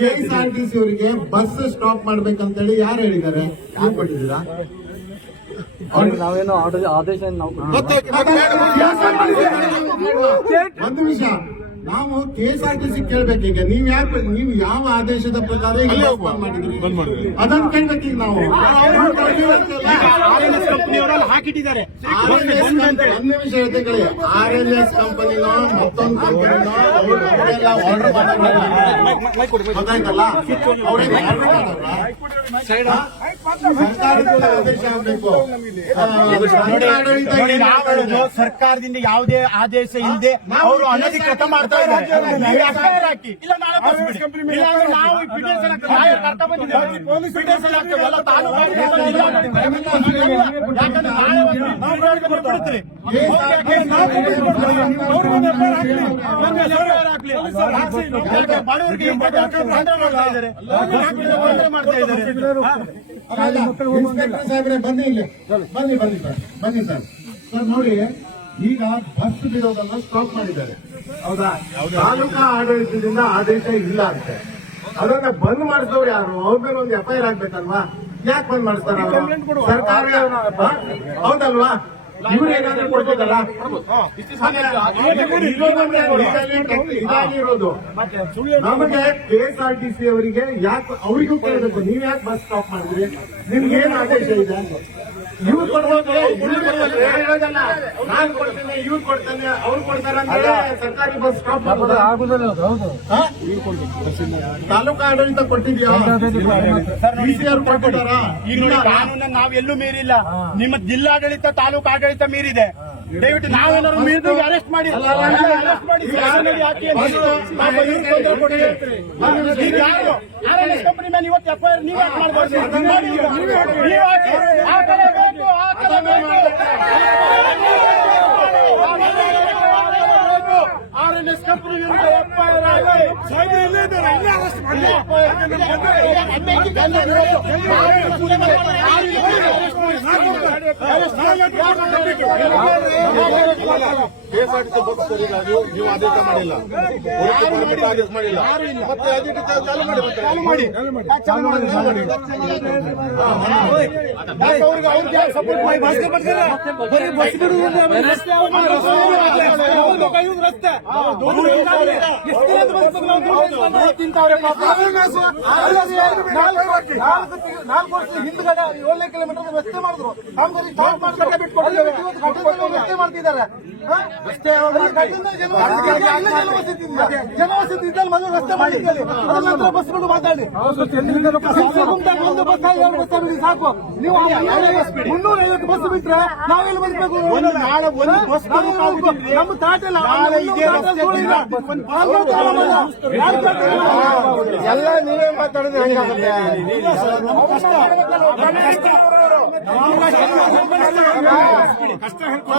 KSRTC ಅವರಿಗೆ bus stop ಮಾಡ್ಬೇಕಂತೇಳಿ ಯಾರು ಹೇಳಿದ್ದಾರೆ? ಯಾರು ಕೊಟ್ಟಿದ್ದೀರಾ? ನಾವೇನು ಆದೇಶ ಒಂದು ಏನ್ ನಾವು K S R T C ಕೇಳ್ಬೇಕೀಗ. ನೀವ್ ಯಾಕೆ ನೀವು ಯಾವ ಆದೇಶದ ಪ್ರಕಾರ ಅದನ್ನ ಕೇಳ್ಬೇಕೀಗ ನಾವು. ಹಾಕಿಟ್ಟಿದ್ದಾರೆ. ಒಂದ್ ಆರ್ ಎಲ್ ಎಸ್ ಕಂಪನಿನ ಮತ್ತೊಂದು ಕಂಪನಿನೋ ಅವರೆಲ್ಲ ಆರ್ಡರ್ ಗೊತ್ತಾಯ್ತಲ್ಲ? ಅವ್ರಿಗೆ ಆರ್ಡರ್ ಸರ್ಕಾರದ ಆದೇಶ ಆಗ್ಬೇಕು. ಸರ್ಕಾರದಿಂದ ಯಾವುದೇ ಆದೇಶ ಇಲ್ಲದೆ ಅವರು ಅನಧಿಕೃತ ಮಾಡ್ತಾ ಸಾಹೇಬ್ರೆ ಬನ್ನಿ ಇಲ್ಲಿ ಬನ್ನಿ ಬನ್ನಿ ಸರ್ ಬನ್ನಿ ಸರ್ ಸರ್ ನೋಡಿ ಈಗ ಬಸ್ ಬಿಡೋದನ್ನ ಸ್ಟಾಪ್ ಮಾಡಿದ್ದಾರೆ ಹೌದಾ ತಾಲೂಕಾ ಆಡಳಿತದಿಂದ ಆದೇಶ ಇಲ್ಲ ಅಂತೆ ಅದನ್ನ ಬಂದ್ ಮಾಡಿಸಿದವ್ರು ಯಾರು ಅವ್ರ ಮೇಲೆ ಒಂದು ಎಫ್ ಐ ಆರ್ ಆಗ್ಬೇಕಲ್ವಾ ಯಾಕೆ ಬಂದ್ ಮಾಡಿಸ್ತಾರ ಸರ್ಕಾರ ಹೌದಲ್ವಾ ಇವ್ರು ಏನಾದ್ರೂ ಕೊಡ್ತಿದ್ದಲ್ಲ ಇದಾಗಿರೋದು ನಮಗೆ K S R T C ಅವರಿಗೆ ಯಾಕೆ ಅವರಿಗೂ ಕೇಳಬೇಕು? ನೀವ್ ಯಾಕೆ ಬಸ್ ಸ್ಟಾಪ್ ಮಾಡಿದ್ರಿ? ನಿಮ್ಗೆ ಏನ್ ಆದೇಶ ಇದೆ ಇವ್ರು ಕೊಡ್ಬೇಕು. ಹೇಳೋದಲ್ಲ. ನಾನ್ ಕೊಡ್ತೇನೆ ಇವ್ರು ಕೊಡ್ತೇನೆ ಅವ್ರು ಕೊಡ್ತಾರೆ ಸರ್ಕಾರಿ ಬಸ್ ಸ್ಟಾಪ್ ತಾಲೂಕು ಆಡಳಿತ ಕೊಟ್ಟಿದ್ಯಾ? ಡಿ ಸಿ ಅವ್ರು ಕಾನೂನನ್ನ ನಾವು ಎಲ್ಲೂ ಮೀರಿಲ್ಲ ನಿಮ್ಮ ಜಿಲ್ಲಾಡಳಿತ ತಾಲೂಕು ಆಡಳಿತ ಮೀರಿದೆ ದಯವಿಟ್ಟು ನಾವೇನಾದ್ರು ಮೀರಿದ್ರೆ ಅರೆಸ್ಟ್ ಮಾಡಿ ಅರೆಸ್ಟ್ ಮಾಡಿ. ಯಾರು RLS ಕಂಪನಿ ಮೇಲೆ ಇವತ್ತು ಎಫ್ ಐ ಆರ್ ನೀವು ಯಾಕೆ ಮಾಡ್ಬಾರ್ದು ಮಾಡಿ ಈಗ. ನೀವು ಹಾಕಿ ಹಾಕಲೇಬೇಕು ಹಾಕಲೇಬೇಕು ಆರ್ ಎನ್ ಎಸ್ ಕಂಪನಿ ವಿರುದ್ಧ ಎಫ್ ಐ ಆರ್ ಆಗಿ ਅਰੇ ਸਾਰਾ ਯਾਰ ಕೆಎಸ್ಆರ್ಟಿಸಿ ಬಸ್ ನೀವು ಆದೇಶ ಮಾಡಿಲ್ಲ. ಆದೇಶ ಮಾಡಿಲ್ಲ. ಮತ್ತೆ ಅದೇ ಚಾಲು ಮಾಡಿ ಮತ್ತೆ. ಚಾಲು ಮಾಡಿ. ಚಾಲು ಮಾಡಿ. ಅವ್ರಿಗೆ ಅವ್ರಿಗೆ ಸಪೋರ್ಟ್ ಮಾಡಿ? ಬರ್ತಾರೆ? ಬರೀ ಬಸ್ ಬಿಡುವುದಿಲ್ಲ ರಸ್ತೆ ನಾವು ತಿಂತಾವ್ರೆ. ನಾಲ್ಕು ವರ್ಷ ಹಿಂದ್ಗಡೆ ಏಳನೇ ಕಿಲೋಮೀಟರ್ ರಸ್ತೆ ಮಾಡಿದ್ರು. ಮಾಡ್ತಾರೆ ಬಿಟ್ಕೊಟ್ಟಿದ್ದೇವೆ ಇವತ್ತು ಕಟ್ಟಡದಲ್ಲಿ ರಸ್ತೆ ಜನವಸತಿ ಇದ್ದಲ್ಲಿ ಮೊದಲು ರಸ್ತೆ ಮಾಡಿದ್ದೀವಿ ಅದ್ರ ನಂತರ ಬಸ್ಗಳು ಮಾತಾಡಿ ಗುಂಪಾಗಿ ಒಂದು ಬಸ್ ಎರಡು ಬಸ್ ಬಿಡಿ ಸಾಕು ನೀವು ಮುನ್ನೂರ ಐವತ್ತು ಬಸ್ ಬಿಟ್ರೆ ನಾವೆಲ್ಲಿ ಬಸ್ ನಮ್ಮ ತಾಟೆಲ್ಲ ಎಲ್ಲ ನೀವೇ ಮಾತಾಡಿದ್ರೆ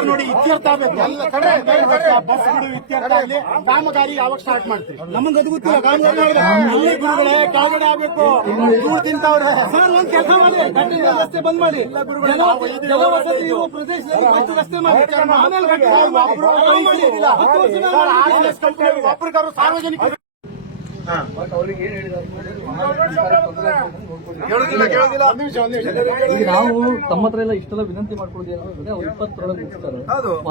ನೋಡಿ ಇತ್ಯರ್ಥ ಆಗ್ಬೇಕು ಎಲ್ಲ ಕಡೆ ಬಸ್ಗಳು ಇತ್ಯರ್ಥ ಆಗಲಿ? ಕಾಮಗಾರಿ ಯಾವಾಗ ಸ್ಟಾರ್ಟ್ ಮಾಡ್ತೀವಿ ಗೊತ್ತಿಲ್ಲ ಕಾಮಗಾರಿ ಅಲ್ಲಿ ಗುರುಗಳೇ ಕಾಮಗಾರಿ ಆಗ್ಬೇಕು. ದೂರ ತಿಂತವ್ರೆ. ಸರ್ ಒಂದ್ ಕೆಲಸ ಮಾಡಿ. ಗಟ್ಟಿನ ರಸ್ತೆ ಬಂದ್ ಮಾಡಿ. ಜನ- ಜನವಸತಿ ಇರುವ ಪ್ರದೇಶದಲ್ಲಿ ಫಸ್ಟ್ ರಸ್ತೆ ಮಾಡಿ. ಆಮೇಲೆ ಗಟ್ಟಿ ಮಾಡಿ. ಹತ್ತು ವರ್ಷದ ಮೇಲೆ ಒಬ್ರಿಗಾರು ಸಾರ್ವಜನಿಕ ಈಗ ನಾವು ತಮ್ಮ ಹತ್ರ ಎಲ್ಲ ಇಷ್ಟೆಲ್ಲ ವಿನಂತಿ ಮಾಡ್ಕೊಳ್ಳೋದು ಏನಂದ್ರೆ ಅವ್ರು ಇಪ್ಪತ್ತರೊಳಗೆ ಮುಗಿಸ್ತಾರೆ.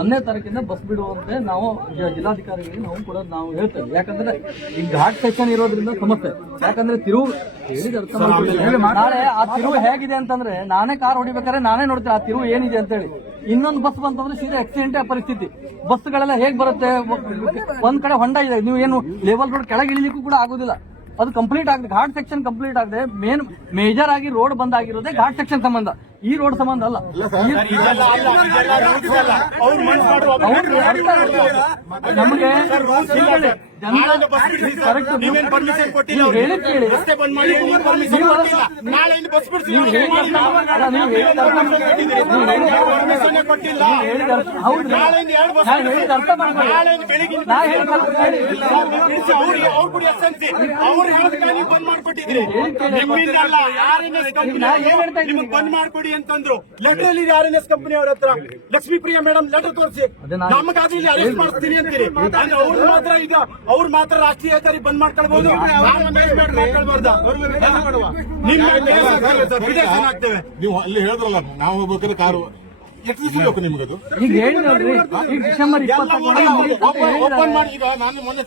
ಒಂದನೇ ತಾರೀಕಿಂದ ಬಸ್ ಬಿಡುವಂತೆ ನಾವು ಜಿಲ್ಲಾಧಿಕಾರಿಗಳಿಗೆ ನಾವು ಕೂಡ ನಾವು ಹೇಳ್ತೇವೆ. ಯಾಕಂದ್ರೆ ಈ ಘಾಟ್ ಸೆಕ್ಷನ್ ಇರೋದ್ರಿಂದ ಸಮಸ್ಯೆ. ಯಾಕಂದ್ರೆ ತಿರುವು ಹೇಳಿದ ಅರ್ಥ ನಾಳೆ ಆ ತಿರುವು ಹೇಗಿದೆ ಅಂತಂದ್ರೆ ನಾನೇ ಕಾರ್ ಹೊಡಿಬೇಕಾದ್ರೆ ನಾನೇ ನೋಡ್ತೇನೆ ಆ ತಿರುವು ಏನಿದೆ ಅಂತೇಳಿ. ಇನ್ನೊಂದು ಬಸ್ ಬಂತಂದ್ರೆ ಸೀದಾ ಆಕ್ಸಿಡೆಂಟ್ ಪರಿಸ್ಥಿತಿ. ಬಸ್ಗಳೆಲ್ಲ ಹೇಗ್ ಬರುತ್ತೆ? ಒಂದ್ ಕಡೆ ಹೊಂಡ ಇದೆ. ನೀವು ಏನು ಲೆವೆಲ್ ರೋಡ್ ಕೆಳಗೆ ಇಳಿಲಿಕ್ಕೂ ಕೂಡ ಆಗುದಿಲ್ಲ. ಅದು ಕಂಪ್ಲೀಟ್ ಆಗಿದೆ ಘಾಟ್ ಸೆಕ್ಷನ್ ಕಂಪ್ಲೀಟ್ ಆಗಿದೆ ಮೇನ್ ಮೇಜರ್ ಆಗಿ ರೋಡ್ ಬಂದ್ ಆಗಿರೋದೇ ಘಾಟ್ ಸೆಕ್ಷನ್ ಸಂಬಂಧ. ಈ ರೋಡ್ ಸಂಬಂಧ ಅಲ್ಲ. ನಮಗೆ ಹೇಳಿದ್ ಅರ್ಥ ಬಂದ್ ಆರ್ ಎನ್ ಎಸ್ ಕಂಪನಿ ನಿಮಗೆ ಮಾಡ್ಕೊಡಿ ಅಂತಂದ್ರು. ಲೆಟರ್ ಅಲ್ಲಿ ಆರ್ ಎನ್ ಎಸ್ ಕಂಪನಿ ಅವ್ರ ಹತ್ರ. ಲಕ್ಷ್ಮೀ ಪ್ರಿಯ ಮೇಡಮ್ ಲೆಟರ್ ತೋರಿಸಿ ನಮಗಾಗಿ ನಮಗಾದ್ರೆ ಇಲ್ಲಿ ಅರೆಸ್ಟ್ ಮಾಡಿಸ್ತೀನಿ ಅಂತೀರಿ. ಅಂದ್ರೆ ಅವ್ರು ಮಾತ್ರ ಈಗ ಅವ್ರು ಮಾತ್ರ ರಾಷ್ಟ್ರೀಯ ಹೆದ್ದಾರಿ ಬಂದ್ ಮಾಡ್ಕೊಳ್ಬಹುದು ನಿಮ್ಮ ನೀವು ಅಲ್ಲಿ ಹೇಳಿದ್ರಲ್ಲ ನಾವು ಹೋಗ್ಬೇಕಾದ್ರೆ ಕಾರು ಎಷ್ಟು ದಿವಸ ಬೇಕು ನಿಮಗದು ಈಗ ಹೇಳಿ ನೋಡ್ರಿ ಈಗ ಡಿಸೆಂಬರ್ ಇಪ್ಪತ್ತ ಓಪನ್ ಮಾಡಿ ಈಗ ನಾನು ಮೊನ್ನೆ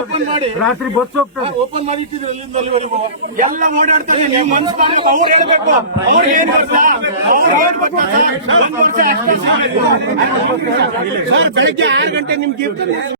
ಓಪನ್ ಮಾಡಿ. ರಾತ್ರಿ ಬಸ್ ಹೋಗ್ತಾರೆ. ಓಪನ್ ಮಾಡಿ ಇಟ್ಟಿದ್ರೆ ಅಲ್ಲಿಂದ ಅಲ್ಲಿವರೆಗೂ ಎಲ್ಲ ಓಡಾಡ್ತಾರೆ. ನೀವು ಮನ್ಸು ಮಾಡ್ಬೇಕು ಅವ್ರು ಹೇಳ್ಬೇಕು. ಅವ್ರು ಏನ್ ಗೊತ್ತಾ? ಅವ್ರು ಏನ್ ಗೊತ್ತಾ? ಸರ್? ಒಂದ್ ವರ್ಷ ಅಷ್ಟೇ ಸರ್ ಬೆಳಗ್ಗೆ ಆರು ಗಂಟೆ ನಿಮ್ಗೆ